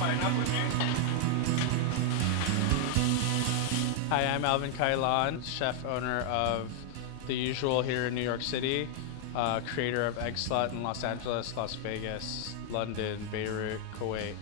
pineapple here. Hi, I'm Alvin Cailan, chef owner of The Usual here in New York City, creator of Egg Slut in Los Angeles, Las Vegas, London, Beirut, Kuwait.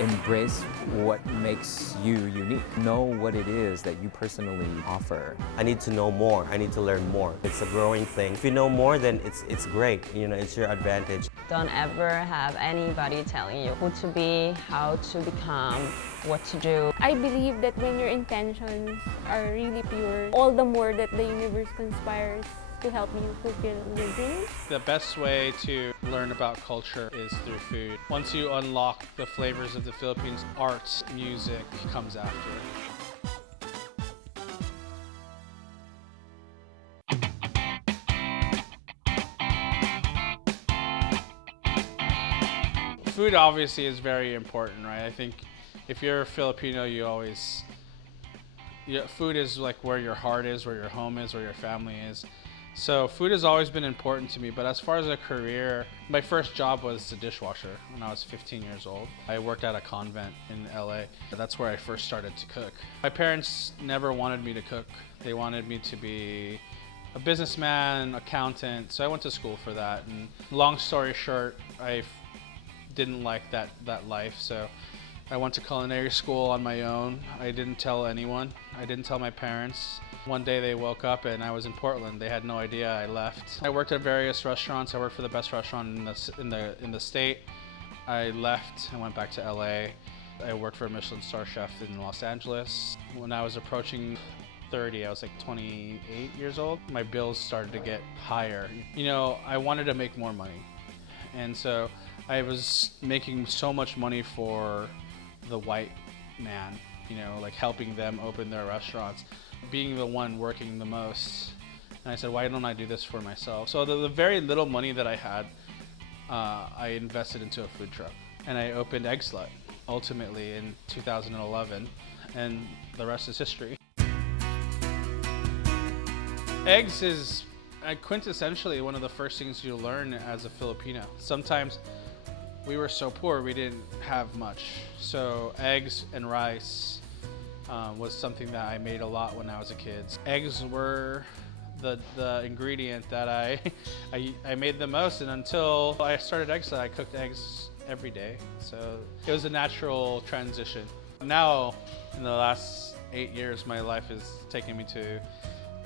Embrace what makes you unique. Know what it is that you personally offer. I need to know more. I need to learn more. It's a growing thing. If you know more, then it's great. You know, it's your advantage. Don't ever have anybody telling you who to be, how to become, what to do. I believe that when your intentions are really pure, all the more that the universe conspires to help you fulfill your dreams. The best way to learn about culture is through food. Once you unlock the flavors of the Philippines, arts, music comes after. Food obviously is very important, right? I think if you're a Filipino, food is like where your heart is, where your home is, where your family is. So food has always been important to me, but as far as a career, my first job was a dishwasher when I was 15 years old. I worked at a convent in LA. That's where I first started to cook. My parents never wanted me to cook. They wanted me to be a businessman, accountant, so I went to school for that. And long story short, I didn't like that life, so I went to culinary school on my own. I didn't tell anyone. I didn't tell my parents. One day they woke up and I was in Portland. They had no idea I left. I worked at various restaurants. I worked for the best restaurant in the state. I left and went back to LA. I worked for a Michelin star chef in Los Angeles. When I was approaching 30, I was like 28 years old. My bills started to get higher. You know, I wanted to make more money. And so I was making so much money for the white man, you know, like helping them open their restaurants, being the one working the most. And I said, why don't I do this for myself? So the very little money that I had, I invested into a food truck. And I opened Egg Slut, ultimately in 2011, and the rest is history. Eggs is quintessentially one of the first things you learn as a Filipino. Sometimes we were so poor we didn't have much. So eggs and rice was something that I made a lot when I was a kid. Eggs were the ingredient that I made the most, and until I started Egg Slut, I cooked eggs every day. So it was a natural transition. Now, in the last 8 years, my life is taking me to,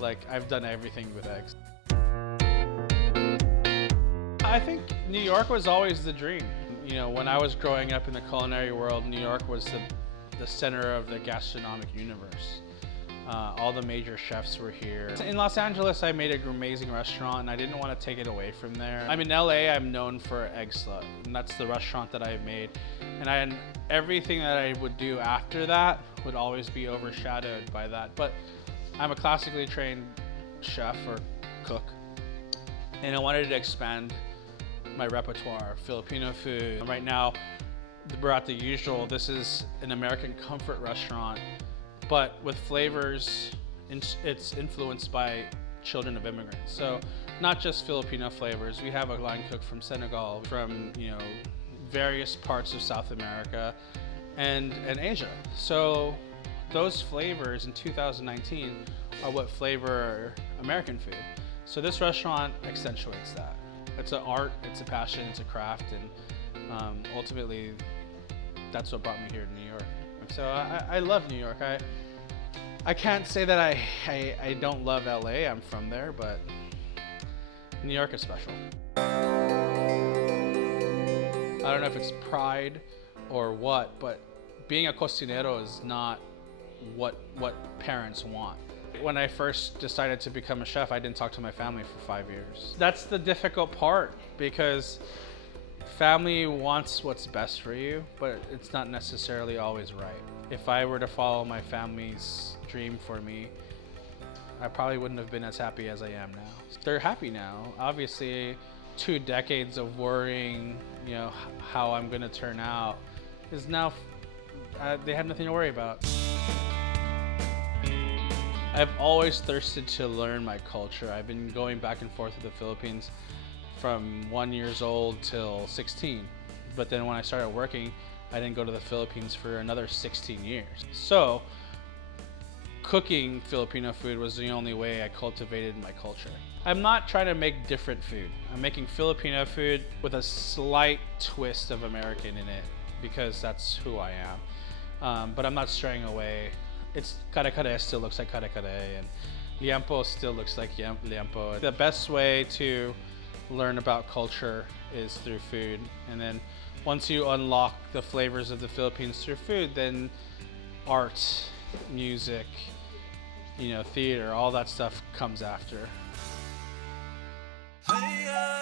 like, I've done everything with eggs. I think New York was always the dream. You know, when I was growing up in the culinary world, New York was the center of the gastronomic universe. All the major chefs were here. In Los Angeles, I made an amazing restaurant, and I didn't want to take it away from there. I'm in LA, I'm known for Egg Slut, and that's the restaurant that I made. And everything that I would do after that would always be overshadowed by that. But I'm a classically trained chef or cook, and I wanted to expand my repertoire, Filipino food. Right now, we're at The Usual. This is an American comfort restaurant, but with flavors, it's influenced by children of immigrants. So not just Filipino flavors. We have a line cook from Senegal, from, you know, various parts of South America and Asia. So those flavors in 2019 are what flavor American food. So this restaurant accentuates that. It's an art, it's a passion, it's a craft, and ultimately, that's what brought me here to New York. So I love New York. I can't say that I don't love LA, I'm from there, but New York is special. I don't know if it's pride or what, but being a cocinero is not what parents want. When I first decided to become a chef, I didn't talk to my family for 5 years. That's the difficult part, because family wants what's best for you, but it's not necessarily always right. If I were to follow my family's dream for me, I probably wouldn't have been as happy as I am now. They're happy now. Obviously, 2 decades of worrying, you know, how I'm gonna turn out is now, they have nothing to worry about. I've always thirsted to learn my culture. I've been going back and forth to the Philippines from 1 year old till 16. But then when I started working, I didn't go to the Philippines for another 16 years. So cooking Filipino food was the only way I cultivated my culture. I'm not trying to make different food. I'm making Filipino food with a slight twist of American in it because that's who I am. But I'm not straying away. It's kare-kare still looks like kare-kare, and liempo still looks like liempo. The best way to learn about culture is through food, and then once you unlock the flavors of the Philippines through food, then art, music, theater, all that stuff comes after. Hey,